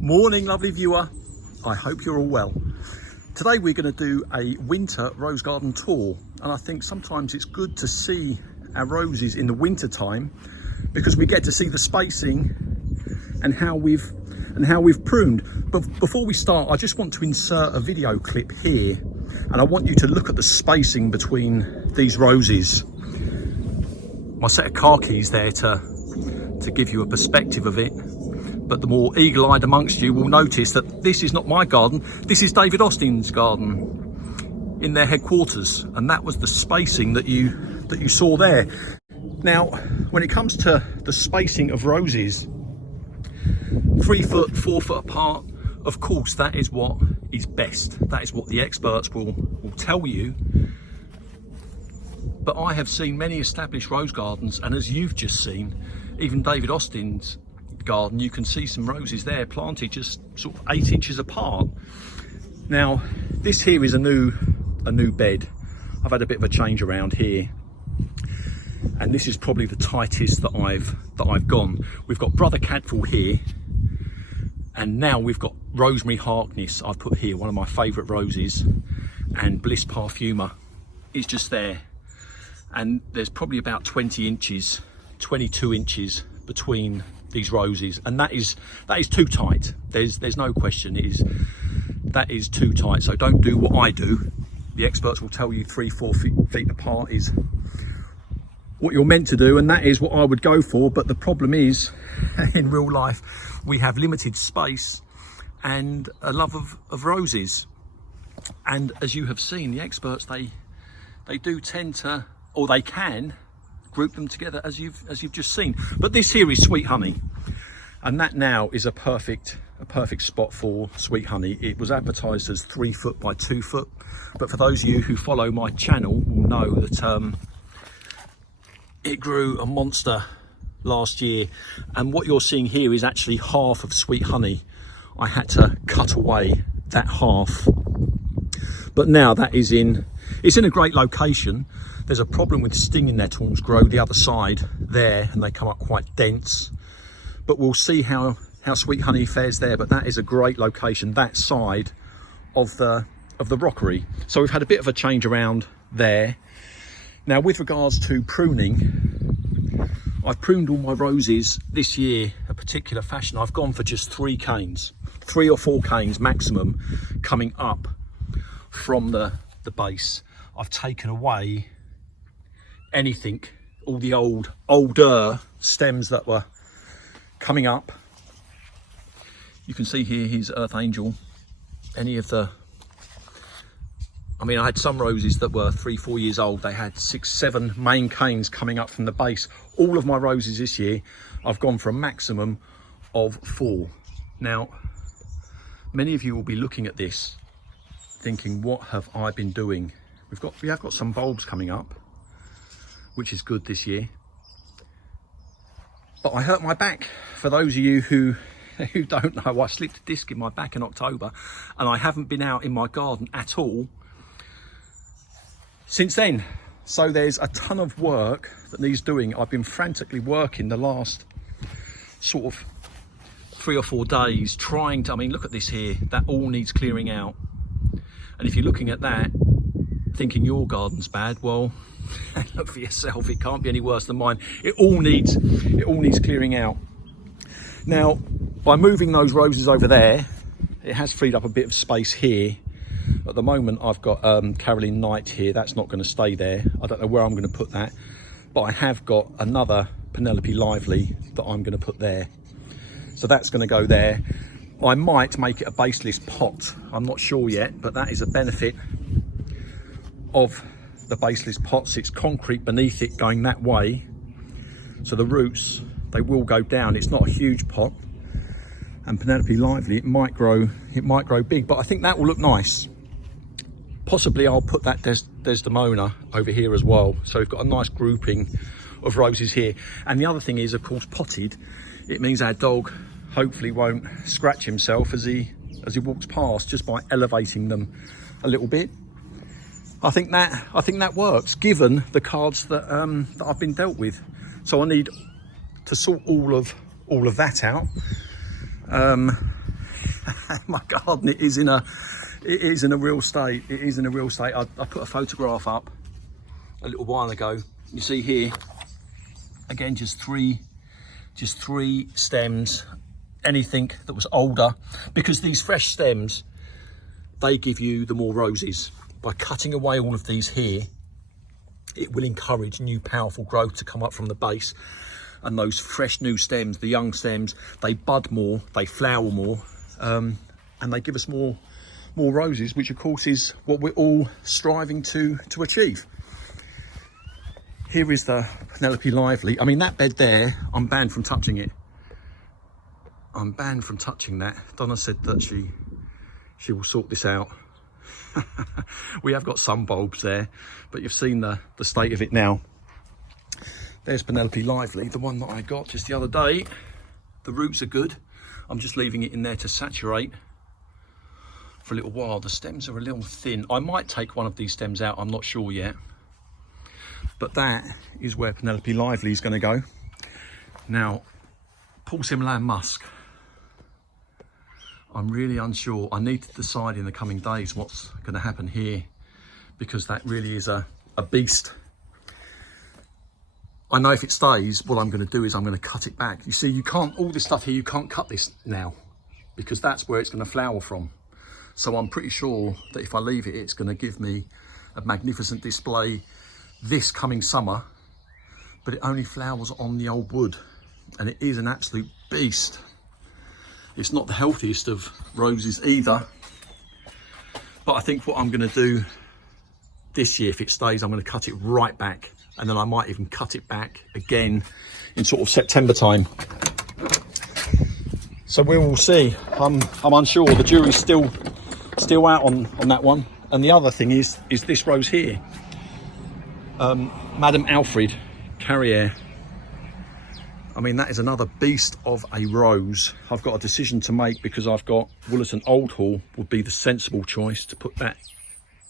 Morning, lovely viewer. I hope you're all well. Today we're going to do a winter rose garden tour, and I think sometimes it's good to see our roses in the winter time because we get to see the spacing and how we've pruned. But before we start, I just want to insert a video clip here, and I want you to look at the spacing between these roses. My set of car keys there to give you a perspective of it. But the more eagle-eyed amongst you will notice that this is not my garden. This is David Austin's garden in their headquarters, and that was the spacing that you saw there. Now, when it comes to the spacing of roses, 3 foot, 4 foot apart, of course, that is what is best. That is what the experts will tell you. But I have seen many established rose gardens, and as you've just seen, even David Austin's garden, you can see some roses there planted just sort of 8 inches apart. Now, this here is a new bed. I've had a bit of a change around here, and this is probably the tightest that I've gone. We've got Brother Cadfael here, and now we've got Rosemary Harkness. I've put here one of my favourite roses, and Bliss Parfuma is just there, and there's probably about 20 inches, 22 inches between these roses, and that is too tight. There's no question, that is too tight. So don't do what I do. The experts will tell you 3-4 feet apart is what you're meant to do, and that is what I would go for. But the problem is, in real life, we have limited space and a love of roses, and as you have seen, the experts they do tend to, or they can group them together as you've just seen. But this here is Sweet Honey, and that now is a perfect spot for Sweet Honey. It was advertised as 3 foot by 2 foot, but for those of you who follow my channel will know that it grew a monster last year, and what you're seeing here is actually half of Sweet Honey. I had to cut away that half, but now that is it's in a great location. There's a problem with stinging nettles grow the other side there, and they come up quite dense, but we'll see how Sweet Honey fares there. But that is a great location, that side of the rockery. So we've had a bit of a change around there. Now, with regards to pruning, I've pruned all my roses this year a particular fashion. I've gone for just 3 canes, 3 or 4 canes maximum, coming up from the base. I've taken away anything, all the older stems that were coming up. You can see here his Earth Angel. Any of the, I mean, I had some roses that were 3-4 years old. They had 6-7 main canes coming up from the base. All of my roses this year, I've gone for a maximum of 4. Now, many of you will be looking at this thinking, what have I been doing? We have got some bulbs coming up, which is good this year. But I hurt my back. For those of you who don't know, I slipped a disc in my back in October, and I haven't been out in my garden at all since then. So there's a ton of work that needs doing. I've been frantically working the last sort of 3 or 4 days trying to, I mean, look at this here, that all needs clearing out. And if you're looking at that thinking your garden's bad, well, look for yourself. It can't be any worse than mine. It all needs clearing out. Now, by moving those roses over there, it has freed up a bit of space here. At the moment, I've got Caroline Knight here. That's not going to stay there. I don't know where I'm going to put that, but I have got another Penelope Lively that I'm going to put there. So that's going to go there. I might make it a baseless pot. I'm not sure yet, but that is a benefit of the baseless pots. It's concrete beneath it going that way, so the roots, they will go down. It's not a huge pot, and Penelope Lively, it might grow big, but I think that will look nice. Possibly I'll put that Desdemona over here as well, so we've got a nice grouping of roses here. And the other thing is, of course, potted, it means our dog hopefully won't scratch himself as he walks past, just by elevating them a little bit. I think that works, given the cards that I've been dealt with. So I need to sort all of that out. My garden, it is in a real state. It is in a real state. I put a photograph up a little while ago. You see here, again, just three stems. Anything that was older, because these fresh stems, they give you the more roses. By cutting away all of these here, it will encourage new powerful growth to come up from the base. And those fresh new stems, the young stems, they bud more, they flower more, and they give us more roses, which of course is what we're all striving to achieve. Here is the Penelope Lively. I mean, that bed there, I'm banned from touching it. I'm banned from touching that. Donna said that she will sort this out. We have got some bulbs there, but you've seen the state of it now. There's Penelope Lively, the one that I got just the other day. The roots are good. I'm just leaving it in there to saturate for a little while. The stems are a little thin. I might take one of these stems out, I'm not sure yet. But that is where Penelope Lively is going to go. Now, Porcelain Musk. I'm really unsure. I need to decide in the coming days what's going to happen here, because that really is a beast. I know if it stays, what I'm going to do is I'm going to cut it back. You see, you can't, all this stuff here, you can't cut this now, because that's where it's going to flower from. So I'm pretty sure that if I leave it, it's going to give me a magnificent display this coming summer, but it only flowers on the old wood, and it is an absolute beast. It's not the healthiest of roses either, but I think what I'm going to do this year, if it stays, I'm going to cut it right back, and then I might even cut it back again in sort of September time. So we will see. I'm unsure. The jury's still out on that one. And the other thing is this rose here, Madame Alfred Carrière. I mean, that is another beast of a rose. I've got a decision to make, because I've got Woollerton Old Hall would be the sensible choice to put that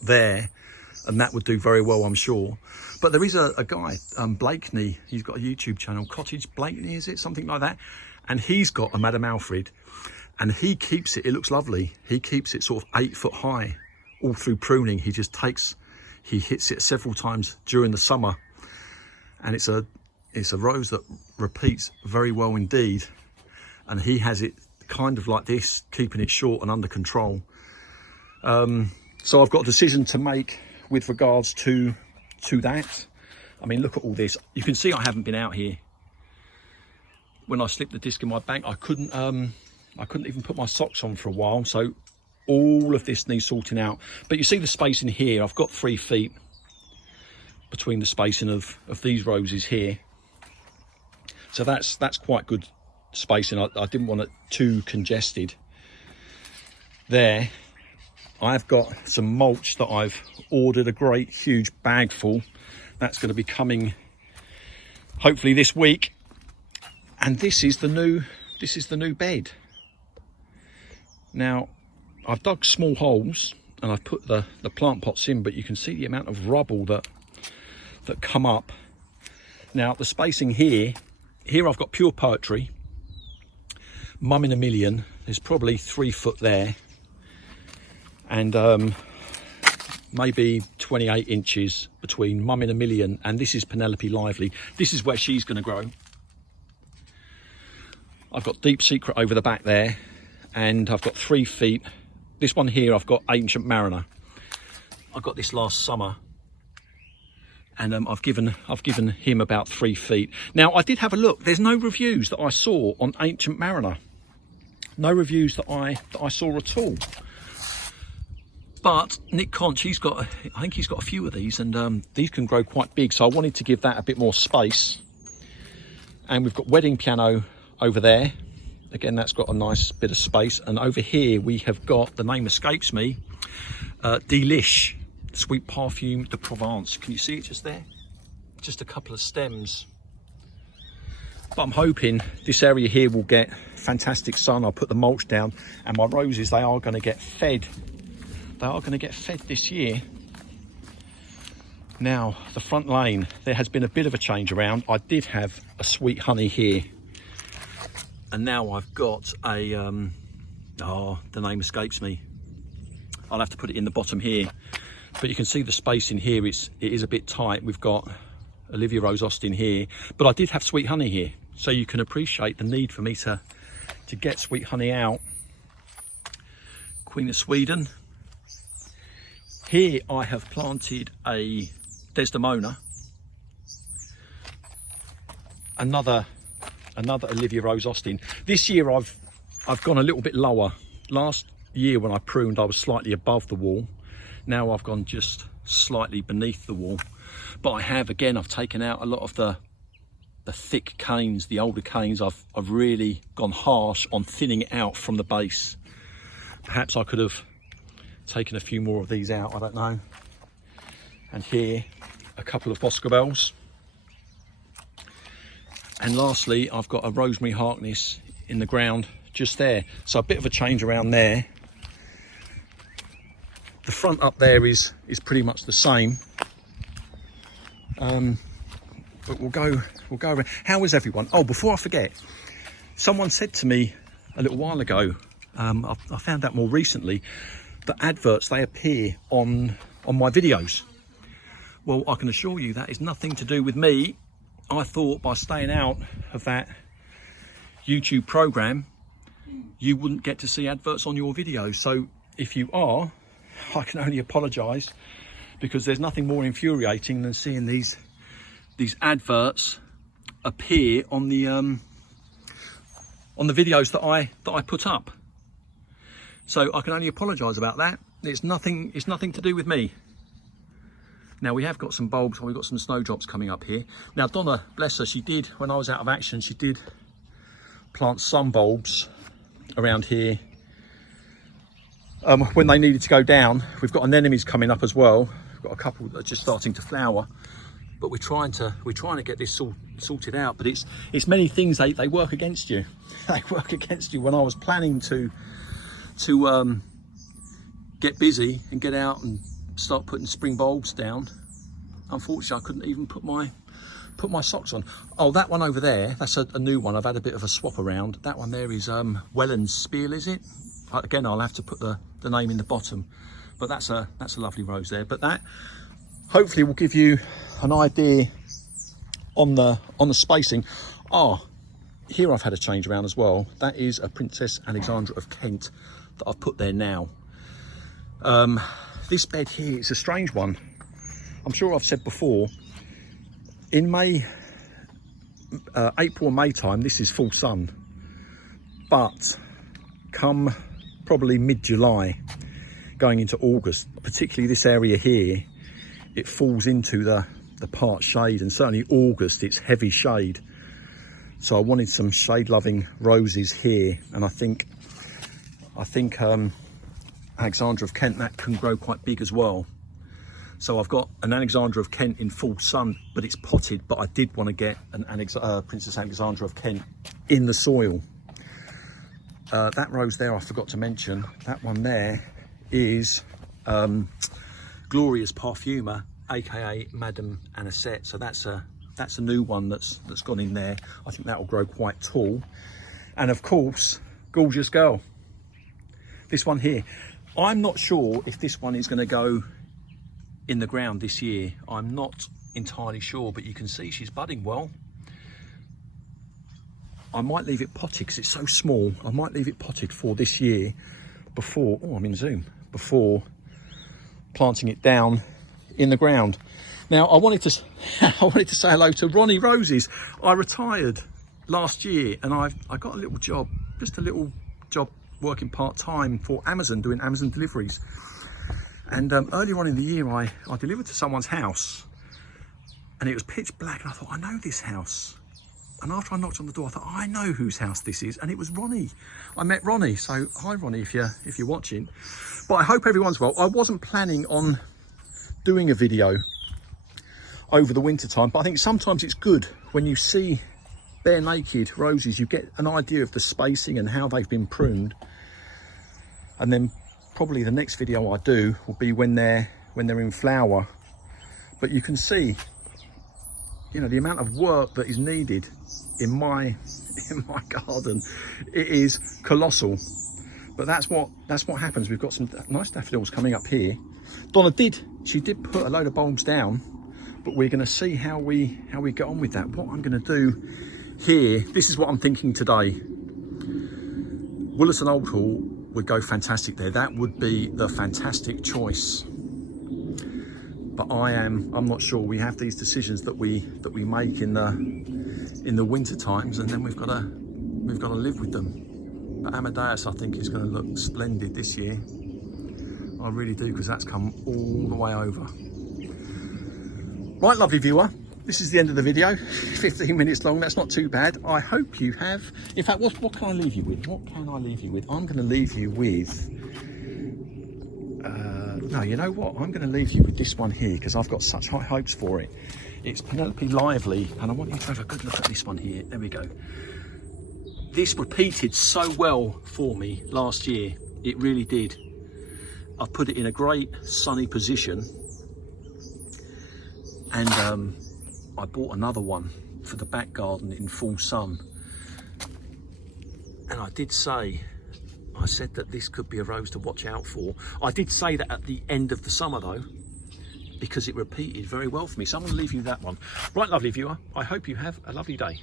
there, and that would do very well, I'm sure. But there is a guy, Blakeney, he's got a YouTube channel, Cottage Blakeney, is it? Something like that. And he's got a Madame Alfred, and he keeps it looks lovely. He keeps it sort of 8 foot high all through pruning. He hits it several times during the summer, and it's a rose that repeats very well indeed, and he has it kind of like this, keeping it short and under control. So I've got a decision to make with regards to that. I mean, look at all this. You can see I haven't been out here. When I slipped the disc in my bank, I couldn't even put my socks on for a while, so all of this needs sorting out. But you see the space in here, I've got 3 feet between the spacing of these roses here. So that's quite good spacing. I didn't want it too congested. There, I've got some mulch that I've ordered, a great huge bag full. That's going to be coming hopefully this week. And this is the new bed. Now, I've dug small holes and I've put the plant pots in, but you can see the amount of rubble that come up. Now, the spacing here I've got Pure Poetry, Mum in a Million. There's probably 3 foot there, and maybe 28 inches between Mum in a Million and this is Penelope Lively. This is where she's going to grow. I've got Deep Secret over the back there, and I've got 3 feet. This one here, I've got Ancient Mariner. I got this last summer, and I've given him about 3 feet. Now, I did have a look. There's no reviews that I saw on Ancient Mariner. No reviews that I saw at all. But Nick Conch, I think he's got a few of these, and these can grow quite big. So I wanted to give that a bit more space. And we've got Wedding Piano over there. Again, that's got a nice bit of space. And over here, we have got, the name escapes me, Delish, Sweet Parfum de Provence. Can you see it just there? Just a couple of stems. But I'm hoping this area here will get fantastic sun. I'll put the mulch down, and my roses, they are going to get fed. They are going to get fed this year. Now, the front lane, there has been a bit of a change around. I did have a Sweet Honey here, and now I've got a Oh, the name escapes me. I'll have to put it in the bottom here. But you can see the space in here, it is a bit tight. We've got Olivia Rose Austin here, but I did have Sweet Honey here. So you can appreciate the need for me to get Sweet Honey out. Queen of Sweden. Here I have planted a Desdemona. Another Olivia Rose Austin. This year I've gone a little bit lower. Last year when I pruned, I was slightly above the wall. Now I've gone just slightly beneath the wall. But I've taken out a lot of the thick canes, the older canes. I've really gone harsh on thinning it out from the base. Perhaps I could have taken a few more of these out, I don't know. And here, a couple of Boscobels. And lastly, I've got a Rosemary Harkness in the ground just there. So a bit of a change around there. The front up there is pretty much the same. But we'll go around. How is everyone? Oh, before I forget, someone said to me a little while ago, I found out more recently, that adverts, they appear on my videos. Well, I can assure you that is nothing to do with me. I thought by staying out of that YouTube program, you wouldn't get to see adverts on your videos. So if you are, I can only apologise, because there's nothing more infuriating than seeing these adverts appear on the videos that I put up. So I can only apologise about that. It's nothing to do with me. Now we have got some bulbs, and we've got some snowdrops coming up here. Now Donna, bless her, she did, when I was out of action, she did plant some bulbs around here when they needed to go down. We've got anemones coming up as well. We've got a couple that are just starting to flower, but we're trying to get this sorted out. But it's many things, they work against you. They work against you. When I was planning to get busy and get out and start putting spring bulbs down, unfortunately I couldn't even put my socks on. Oh, that one over there, that's a new one. I've had a bit of a swap around. That one there is Welland's Spiel, is it? Again, I'll have to put the name in the bottom, but that's a lovely rose there. But that hopefully will give you an idea on the spacing. Here I've had a change around as well. That is a Princess Alexandra of Kent that I've put there now. This bed here is a strange one. I'm sure I've said before, in April or May time, this is full sun, but come probably mid-July going into August, particularly this area here, it falls into the part shade, and certainly August it's heavy shade. So I wanted some shade loving roses here, and I think Alexandra of Kent, that can grow quite big as well. So I've got an Alexandra of Kent in full sun, but it's potted, but I did want to get an Princess Alexandra of Kent in the soil. That rose there I forgot to mention. That one there is Gloria's Parfumer, aka Madame Anisette. So that's a new one that's gone in there. I think that will grow quite tall. And of course, Gorgeous Girl. This one here. I'm not sure if this one is going to go in the ground this year. I'm not entirely sure, but you can see she's budding well. I might leave it potted because it's so small. I might leave it potted for this year before, I'm in zoom, before planting it down in the ground. Now I wanted to say hello to Ronnie Roses. I retired last year and I got a little job, just a little job working part-time for Amazon, doing Amazon deliveries. And earlier on in the year I delivered to someone's house and it was pitch black, and I thought, I know this house. And after I knocked on the door, I thought, I know whose house this is, and it was Ronnie. I met Ronnie, so hi Ronnie if you're watching. But I hope everyone's well. I wasn't planning on doing a video over the winter time, but I think sometimes it's good when you see bare naked roses, you get an idea of the spacing and how they've been pruned. And then probably the next video I do will be when they're in flower. But you can see, you know, the amount of work that is needed in my garden. It is colossal. But that's what happens. We've got some nice daffodils coming up here. Donna she did put a load of bulbs down, but we're going to see how we get on with that. What I'm going to do here, this is what I'm thinking today. Willerton Old Hall would go fantastic there. That would be the fantastic choice. But I'm not sure. We have these decisions that we make in the winter times, and then we've got to live with them. But Amadeus, I think, is going to look splendid this year. I really do, because that's come all the way over. Right, lovely viewer, this is the end of the video. 15 minutes long, that's not too bad. I hope you have. In fact, what can I leave you with? What can I leave you with? I'm going to leave you with... no, you know what? I'm going to leave you with this one here, because I've got such high hopes for it. It's Penelope Lively, and I want you to have a good look at this one here. There we go. This repeated so well for me last year. It really did. I've put it in a great sunny position, and I bought another one for the back garden in full sun. And I said that this could be a rose to watch out for. I did say that at the end of the summer though, because it repeated very well for me. So I'm going to leave you that one. Right, lovely viewer, I hope you have a lovely day.